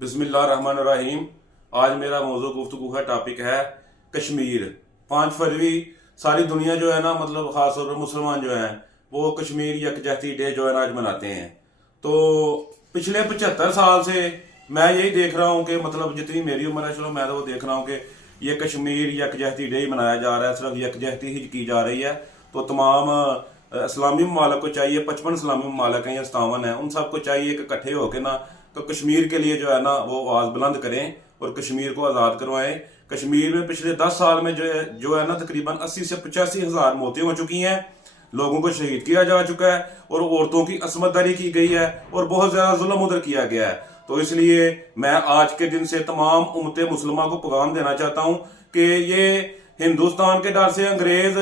बिस्मिल्लाहिर्रहमानिर्रहीम। आज मेरा मौजू गुफ्तगू का टॉपिक है कश्मीर। 5 फरवरी सारी दुनिया जो है ना, मतलब खास तौर पर मुसलमान जो हैं वो कश्मीर यकजहती डे जो है ना आज मनाते हैं। तो पिछले 75 साल से मैं यही देख रहा हूँ कि मतलब जितनी मेरी उम्र है, चलो मैं तो वो देख रहा हूँ कि ये कश्मीर यकजहती डे ही मनाया जा रहा है, सिर्फ यकजहती ही की जा रही है। तो तमाम इस्लामी ममालिक को चाहिए, 55 इस्लामी ममालिक हैं या 57 हैं, उन सबको चाहिए कि इकट्ठे होकर ना तो कश्मीर के लिए जो है ना वो आवाज़ बुलंद करें और कश्मीर को आज़ाद करवाएं। कश्मीर में पिछले 10 साल में जो है ना तकरीबन 80 से 85 हज़ार मौतें हो चुकी हैं, लोगों को शहीद किया जा चुका है और औरतों की असमतदारी की गई है और बहुत ज़्यादा जुल्म उधर किया गया है। तो इसलिए मैं आज के दिन से तमाम उम्मत मुसलमान को पैगाम देना चाहता हूँ कि ये हिंदुस्तान के डर से अंग्रेज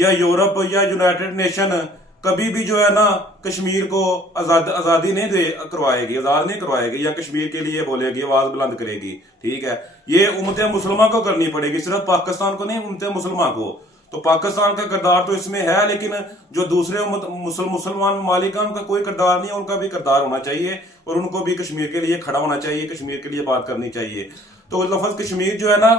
या यूरोप या यूनाइटेड नेशन कभी भी जो है ना कश्मीर को आजादी नहीं दे करवाएगी, आजाद नहीं करवाएगी या कश्मीर के लिए बोलेगी, आवाज बुलंद करेगी। ठीक है, ये उम्मत मुसलमान को करनी पड़ेगी, सिर्फ पाकिस्तान को नहीं, उम्मत मुसलमान को। तो पाकिस्तान का किरदार तो इसमें है, लेकिन जो दूसरे मुसलमान ममालिक हैं उनका कोई किरदार नहीं है, उनका भी किरदार होना चाहिए और उनको भी कश्मीर के लिए खड़ा होना चाहिए, कश्मीर के लिए बात करनी चाहिए। तो लफ्ज कश्मीर जो है ना,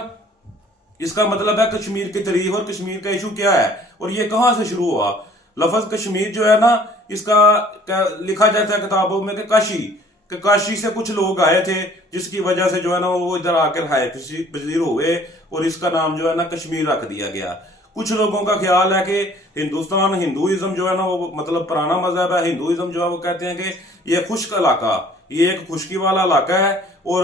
इसका मतलब है कश्मीर की तारीख और कश्मीर का इशू क्या है और ये कहां से शुरू हुआ। लफ्ज कश्मीर जो है ना, इसका लिखा जाता है किताबों में कि काशी से कुछ लोग आए थे, जिसकी वजह से जो है ना वो इधर आकर हाय पजीर हुए और इसका नाम जो है ना कश्मीर रख दिया गया। कुछ लोगों का ख्याल है कि हिंदुस्तान, हिंदुइज्म जो है ना वो मतलब पुराना मजहब है, हिंदुइज्म जो है वो कहते हैं कि ये खुश्क इलाका, ये एक खुश्की वाला इलाका है और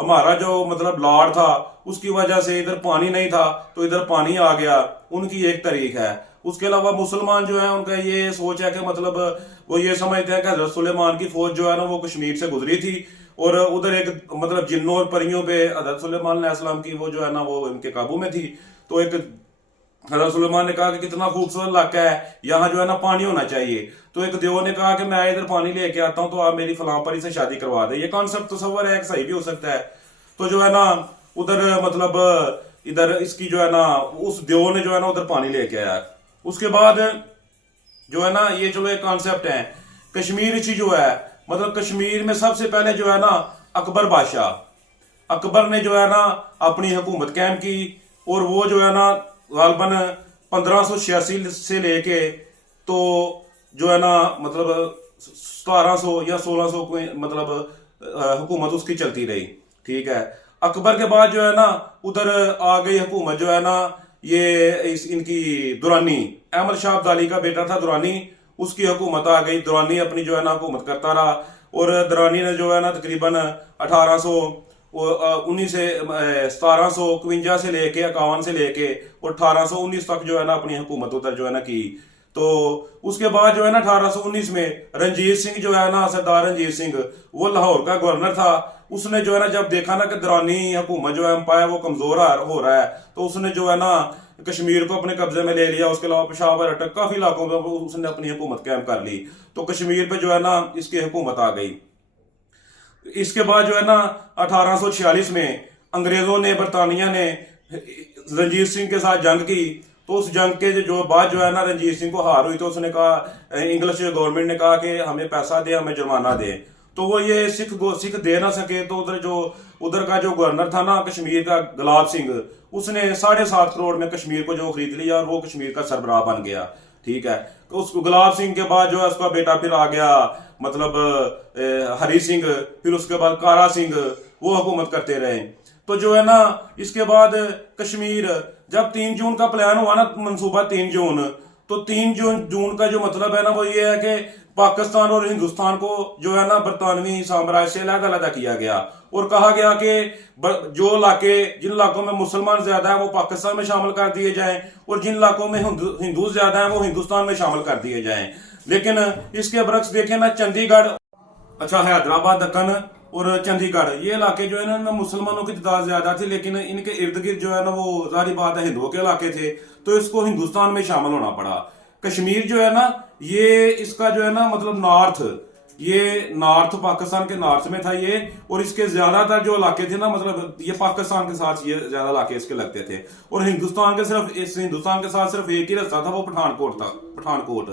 हमारा जो मतलब लॉर्ड था उसकी वजह से इधर पानी नहीं था तो इधर पानी आ गया, उनकी एक तारीख है। उसके अलावा मुसलमान जो है उनका ये सोच है कि मतलब वो ये समझते हैं कि हजरत सुलेमान की फौज जो है ना वो कश्मीर से गुजरी थी और उधर एक मतलब जिन्नों और परियों पे हजरत सुलेमान अलैहिस्सलाम की वो जो है ना वो इनके काबू में थी। तो एक हजरत सुलेमान ने कहा कि कितना खूबसूरत इलाका है, यहाँ जो है ना पानी होना चाहिए। तो एक देव ने कहा कि मैं इधर पानी लेके आता हूँ तो आप मेरी फलां परी से शादी करवा दे। ये कॉन्सेप्ट तस्वर है, सही भी हो सकता है। तो जो है ना उधर मतलब इधर इसकी जो है ना उस देव ने जो है ना उधर पानी लेके आया। उसके बाद जो है ना ये चलो एक कॉन्सेप्ट है। कश्मीर इसी जो है मतलब कश्मीर में सबसे पहले जो है ना अकबर ने जो है ना अपनी हुकूमत कायम की और वो जो है ना गालबन 1586 से लेके तो जो है ना मतलब 1700 या 1600 को मतलब हुकूमत उसकी चलती रही। ठीक है, अकबर के बाद जो है ना उधर आ गई हुकूमत जो है ना ये इनकी दुरानी, अहमद शाह अब्दाली का बेटा था दुरानी, उसकी हुकूमत आ गई। दुरानी अपनी जो है ना हुकूमत करता रहा और दुरानी ने जो है ना तकरीबन 1819 से 1751 से लेके 51 से लेके और 1819 तक जो है ना अपनी हुकूमत उधर जो है ना की। तो उसके बाद जो है ना 1819 में रंजीत सिंह जो है ना, सरदार रंजीत सिंह, वो लाहौर का गवर्नर था। उसने जो है ना जब देखा ना कि दुरानी हुकूमत जो है एम्पायर वो कमजोर हो रहा है तो उसने जो है ना कश्मीर को अपने कब्जे में ले लिया। उसके अलावा पेशावर अटक काफी इलाकों में उसने अपनी हुकूमत कायम कर ली। तो कश्मीर पे जो है ना इसकी हुकूमत आ गई। इसके बाद जो है ना 1846 में अंग्रेजों ने, बरतानिया ने रंजीत सिंह के साथ जंग की। तो उस जंग के जो बाद जो है ना रंजीत सिंह को हार हुई तो उसने कहा, इंग्लिश गवर्नमेंट ने कहा कि हमें पैसा दे, हमें जुर्माना दे। तो वो ये सिख दे ना सके तो उधर का जो गवर्नर था ना कश्मीर का, गुलाब सिंह, उसने 7.5 करोड़ में कश्मीर को जो खरीद लिया और वो कश्मीर का सरबराह बन गया। ठीक है, तो उस गुलाब सिंह के बाद जो है उसका बेटा फिर आ गया मतलब हरी सिंह, फिर उसके बाद कारा सिंह, वो हुकूमत करते रहे। तो जो है ना इसके बाद कश्मीर जब 3 जून का प्लान हुआ ना, मंसूबा 3 जून, तो 3 जून का जो मतलब है ना वो ये है कि पाकिस्तान और हिंदुस्तान को जो है ना बरतानवी साम्राज्य से अलग किया गया और कहा गया कि जो इलाके, जिन इलाकों में मुसलमान ज्यादा है वो पाकिस्तान में शामिल कर दिए जाएं और जिन इलाकों में हिंदू ज्यादा है वो हिंदुस्तान में शामिल कर दिए जाएं। लेकिन इसके बरक्स देखें ना, चंडीगढ़, अच्छा हैदराबाद, दक्कन और चंडीगढ़, ये इलाके जो है ना इनमें मुसलमानों की तादाद ज्यादा थी, लेकिन इनके इर्द गिर्द जो है ना वो जारी बात है हिंदुओं के इलाके थे, तो इसको हिंदुस्तान में शामिल होना पड़ा। कश्मीर जो है ना ये इसका जो है ना मतलब नॉर्थ पाकिस्तान के नॉर्थ में था ये, और इसके ज्यादातर जो इलाके थे ना मतलब ये पाकिस्तान के साथ ये ज्यादा इलाके इसके लगते थे और हिंदुस्तान के साथ सिर्फ एक ही रास्ता था, वो पठानकोट था, पठानकोट।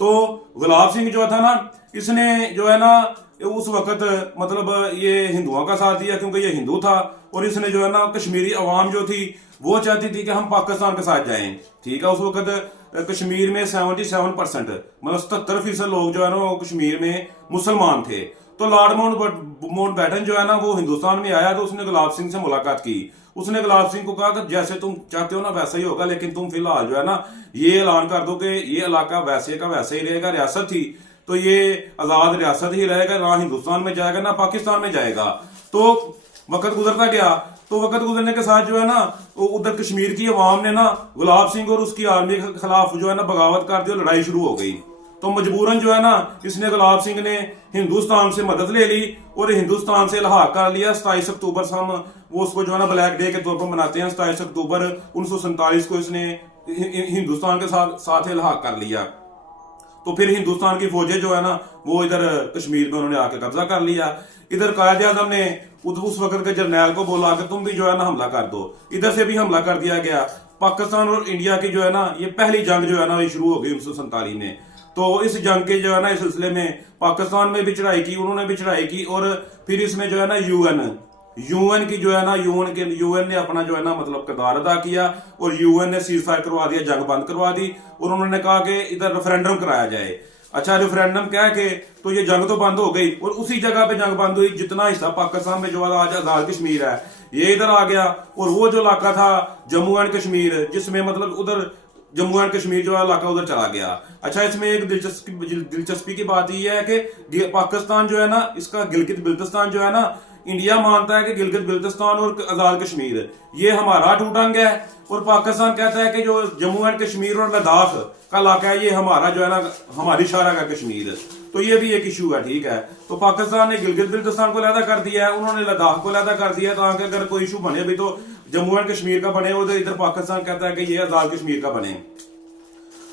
तो गुलाब सिंह जो था ना इसने जो है ना उस वक्त मतलब ये हिंदुओं का साथ दिया क्योंकि ये हिंदू था, और इसने जो है ना कश्मीरी अवाम जो थी वो चाहती थी कि हम पाकिस्तान के साथ जाएं। ठीक है, उस वक्त कश्मीर में 77% मतलब 77% लोग जो है ना वो कश्मीर में मुसलमान थे। तो लॉर्ड माउंटबेटन जो है ना वो हिंदुस्तान में आया तो उसने गुलाब सिंह से मुलाकात की। उसने गुलाब सिंह को कहा कि जैसे तुम चाहते हो ना वैसा ही होगा, लेकिन तुम फिलहाल जो है ना ये ऐलान कर दो कि ये इलाका वैसे का वैसे ही रहेगा, रियासत थी तो ये आजाद रियासत ही रहेगा, ना हिंदुस्तान में जाएगा ना पाकिस्तान में जाएगा। तो वक्त गुजरता गया, तो वक्त गुजरने के साथ जो है ना उधर कश्मीर की अवाम ने ना गुलाब सिंह और उसकी आर्मी के खिलाफ जो है ना बगावत कर दी और लड़ाई शुरू हो गई। तो मजबूरन जो है ना इसने गुलाब सिंह ने हिंदुस्तान से मदद ले ली और हिंदुस्तान से इल्हाक कर लिया। 27 अक्टूबर से हम वो उसको जो है ना ब्लैक डे के तौर पर मनाते हैं। 27 अक्टूबर 1947 को इसने हिंदुस्तान के साथ इल्हाक कर लिया। तो फिर हिंदुस्तान की फौजें जो है ना वो इधर कश्मीर में उन्होंने आके कब्जा कर लिया। इधर कायद आजम ने उस वक्त के जर्नैल को बोला कि तुम भी जो है ना हमला कर दो। इधर से भी हमला कर दिया गया। पाकिस्तान और इंडिया की जो है ना ये पहली जंग जो है ना ये शुरू हो गई 1947 में। तो इस जंग के जो है ना इस सिलसिले में पाकिस्तान में भी चढ़ाई की, उन्होंने भी चढ़ाई की, और फिर इसमें जो है ना यूएन की जो है ना यूएन ने अपना जो है ना मतलब किरदार अदा किया और यूएन ने सीज फायर करवा दिया, जंग बंद करवा दी, और उन्होंने कहा कि इधर रेफरेंडम कराया जाए। अच्छा, रेफरेंडम कह के तो ये जंग तो बंद हो गई, और उसी जगह पे जंग बंद हुई जितना हिस्सा पाकिस्तान में जो आज आजाद कश्मीर है ये इधर आ गया, और वो जो इलाका था जम्मू एंड कश्मीर जिसमें मतलब उधर जम्मू एंड कश्मीर जो है इलाका उधर चला गया। अच्छा, इसमें एक दिलचस्पी की बात यह है कि पाकिस्तान जो है ना इसका गिलगित बिल्तिस्तान जो है ना इंडिया मानता है कि गिलगित बिल्तिस्तान और आजाद कश्मीर ये हमारा अटूट अंग है, और पाकिस्तान कहता है कि जो जम्मू एंड कश्मीर और लद्दाख का इलाका है ये हमारा जो है ना हमारी शारा का कश्मीर। तो ये भी एक इशू है। ठीक है, तो पाकिस्तान ने गिलगित बिल्तिस्तान को लहदा कर दिया है, उन्होंने लद्दाख को लहदा कर दिया, ताकि अगर कोई इशू बने भी तो जम्मू एंड कश्मीर का बने, और इधर पाकिस्तान कहता है कि ये आजाद कश्मीर का बने।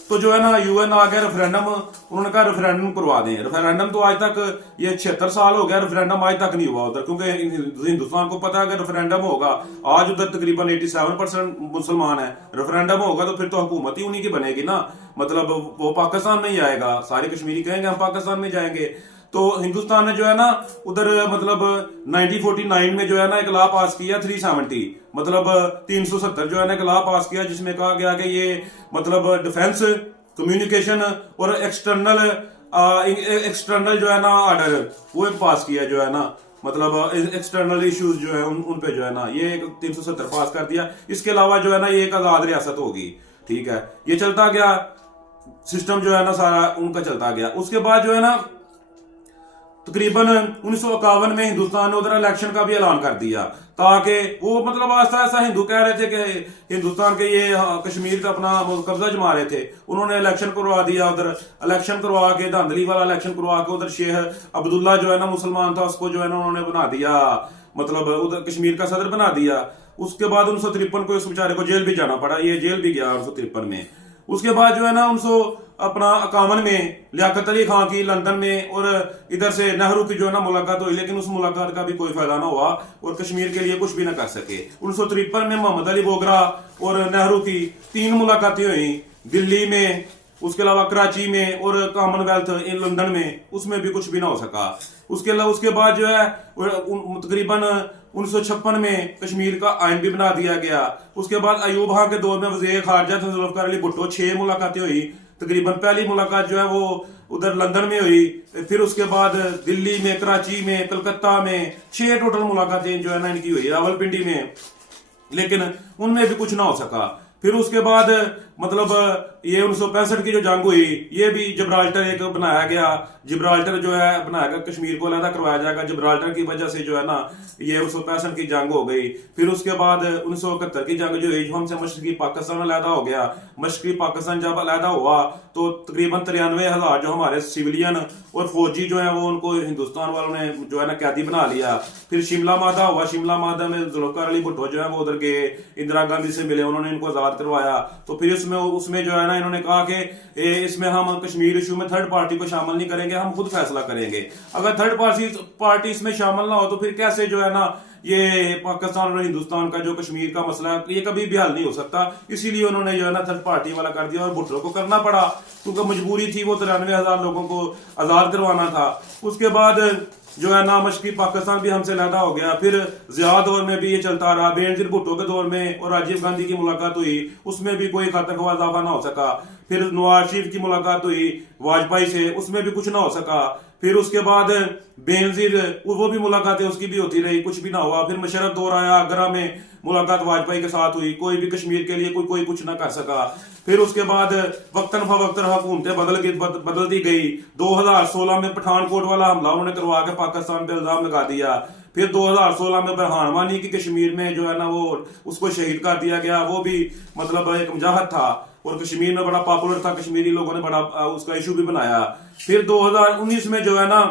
तो जो है ना यूएन आ गया रेफरेंडम, उन्होंने कहा रेफरेंडम करवा दें। रेफरेंडम तो आज तक ये 76 साल हो गया, रेफरेंडम आज तक नहीं हुआ उधर, क्योंकि हिंदुस्तान को पता है कि रेफरेंडम होगा। आज उधर तकरीबन 87% मुसलमान है, रेफरेंडम होगा तो फिर तो हुकूमत ही उन्हीं की बनेगी ना, मतलब वो पाकिस्तान में ही आएगा। सारे कश्मीरी कहेंगे हम पाकिस्तान में जाएंगे। तो हिंदुस्तान ने जो है ना उधर मतलब 1949 में जो है ना एक लॉ पास किया 370 मतलब 370 जो है ना एक लॉ पास किया, जिसमें कहा गया कि ये मतलब डिफेंस, कम्युनिकेशन और एक्सटर्नल जो है ना ऑर्डर वो एक पास किया जो है ना, मतलब एक्सटर्नल इश्यूज जो है उन पे जो है ना ये 370 पास कर दिया। इसके अलावा जो है ना ये एक आजाद रियासत होगी। ठीक है, ये चलता गया सिस्टम जो है ना सारा उनका चलता गया। उसके बाद जो है ना तकरीबन 1951 में हिंदुस्तान ने उधर इलेक्शन का भी ऐलान कर दिया, ताकि वो मतलब आस्ता आस्ता हिंदू कह रहे थे कि हिंदुस्तान के ये कश्मीर का अपना कब्जा जमा रहे थे। उन्होंने इलेक्शन करवा दिया, उधर इलेक्शन करवा के धांधली वाला इलेक्शन करवा के उधर शेख अब्दुल्ला जो है ना मुसलमान था उसको जो है ना उन्होंने बना दिया, मतलब उधर कश्मीर का सदर बना दिया। उसके बाद 1953 को इस बेचारे को जेल भी जाना पड़ा, ये जेल भी गया 1953 में। उसके बाद जो है ना 1951 में लियाकत अली खान की लंदन में और इधर से नेहरू की जो है ना मुलाकात हुई, लेकिन उस मुलाकात का भी कोई फायदा ना हुआ और कश्मीर के लिए कुछ भी ना कर सके। 1953 में मोहम्मद अली बोगरा और नेहरू की 3 मुलाकातें हुई, दिल्ली में, उसके अलावा कराची में और कॉमनवेल्थ इन लंदन में, उसमें भी कुछ भी ना हो सका। उसके बाद जो है तकरीबन 1956 में कश्मीर का आइन भी बना दिया गया। उसके बाद अयूब खान के दौर में वज़ीर खारजा थे जुल्फ़िकार अली भुट्टो, 6 मुलाकातें हुई। तकरीबन पहली मुलाकात जो है वो उधर लंदन में हुई, फिर उसके बाद दिल्ली में, कराची में, कलकत्ता में, 6 टोटल मुलाकातें जो है ना इनकी हुई, रावलपिंडी में, लेकिन उनमें भी कुछ ना हो सका। फिर उसके बाद मतलब ये 1965 की जो जंग हुई, ये भी जिब्राल्टर एक बनाया गया, जिब्राल्टर जो है बनाया गया, कश्मीर को अलग करवाया जाएगा। जिब्राल्टर की वजह से जो है ना ये 1965 की जंग हो गई। फिर उसके बाद 1971 की जंग जो हुई, जो हमसे मशरकी पाकिस्तान अलहदा हो गया। मशरकी पाकिस्तान जब अलहदा हुआ तो तकरीबन 93,000 जो हमारे सिविलियन और फौजी जो है वो उनको हिंदुस्तान वालों ने जो है ना कैदी बना लिया। फिर शिमला मादा हुआ, शिमला मादा में जुल्फ़िकार अली भुट्टो जो है वो उधर गए, इंदिरा गांधी से मिले, उन्होंने इनको आजाद करवाया। तो फिर उसमें जो है ना इन्होंने कहा कि इसमें हम कश्मीर इशू में थर्ड पार्टी को शामिल नहीं करेंगे, हम खुद फैसला करेंगे। अगर थर्ड पार्टी इसमें शामिल ना हो तो फिर कैसे जो है ना ये पाकिस्तान और हिंदुस्तान का जो कश्मीर का मसला है ये कभी भी हल नहीं हो सकता। इसीलिए उन्होंने जो है ना थर्ड पार्टी वाला कर दिया और भुट्टो को करना पड़ा, क्योंकि मजबूरी थी, वो 93,000 लोगों को आजाद करवाना था। उसके बाद जो है ना मशरकी पाकिस्तान भी हमसे लहदा हो गया। फिर ज़िया दौर में भी ये चलता रहा, बेनजीर भुट्टो के दौर में और राजीव गांधी की मुलाकात हुई, उसमें भी कोई खातर खवा इजाफा ना हो सका। फिर नवाज शरीफ की मुलाकात हुई वाजपेयी से, उसमें भी कुछ ना हो सका। फिर उसके बाद बेनजीर, वो भी मुलाकातें उसकी भी होती रही, कुछ भी ना हुआ। फिर मुशर्रफ दौर आया, आगरा में मुलाकात वाजपेयी के साथ हुई, कोई भी कश्मीर के लिए कोई कुछ ना कर सका। फिर उसके बाद वक्तन फवक्तन हुकूमतें बदलती गई। 2016 में पठानकोट वाला हमला उन्होंने करवा के पाकिस्तान पे इल्जाम लगा दिया। फिर 2016 में बरहान वानी की कश्मीर में जो है ना वो उसको शहीद कर दिया गया, वो भी मतलब एक मुजाहिद था और कश्मीर में बड़ा पॉपुलर था, कश्मीरी लोगों ने बड़ा उसका इशू भी बनाया। फिर 2019 में जो है ना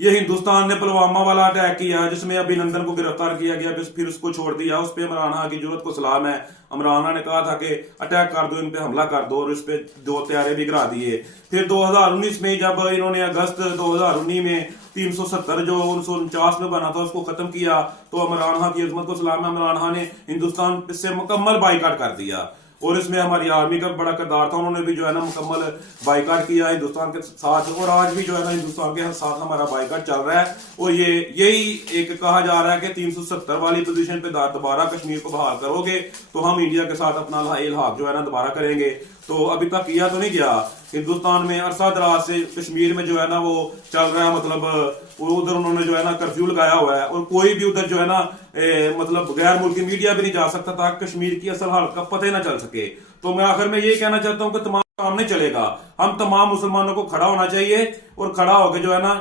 ये हिंदुस्तान ने पुलवामा वाला अटैक किया, जिसमें अभिनंदन को गिरफ्तार किया गया, फिर उसको छोड़ दिया। उस पर इमरान खान की जरूरत को सलाम है। इमरान खान ने कहा था कि अटैक कर दो, इन पे हमला कर दो, और इस पे 2 तैयारे भी गिरा दिए। फिर 2019 में जब इन्होंने अगस्त 2019 में 370 जो 1949 में बना था उसको खत्म किया, तो इमरान खान की अजमत को सलाम है। इमरान खान ने हिंदुस्तान से मुकम्मल बाइकाट कर दिया और इसमें हमारी आर्मी का बड़ा किरदार था। उन्होंने भी जो है ना मुकम्मल बाइकाट किया हिंदुस्तान के साथ, और आज भी जो है ना हिंदुस्तान के साथ हमारा बाइकाट चल रहा है। और यही एक कहा जा रहा है कि 370 वाली पोजीशन पे दोबारा कश्मीर को बहाल करोगे तो हम इंडिया के साथ अपना इल्हाक जो है ना दोबारा करेंगे। तो अभी तक किया तो नहीं गया। हिंदुस्तान में अरसा दराज से कश्मीर में जो है ना वो चल रहा है, मतलब उधर उन्होंने जो है ना कर्फ्यू लगाया हुआ है, और कोई भी उधर जो है ना मतलब गैर मुल्की मीडिया भी नहीं जा सकता ताकि कश्मीर की असल हालत का पता ही ना चल सके। तो मैं आखिर में ये कहना चाहता हूँ कि तमाम काम नहीं चलेगा, हम तमाम मुसलमानों को खड़ा होना चाहिए और खड़ा होकर जो है ना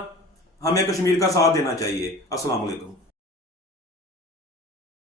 हमें कश्मीर का साथ देना चाहिए। अस्सलाम वालेकुम।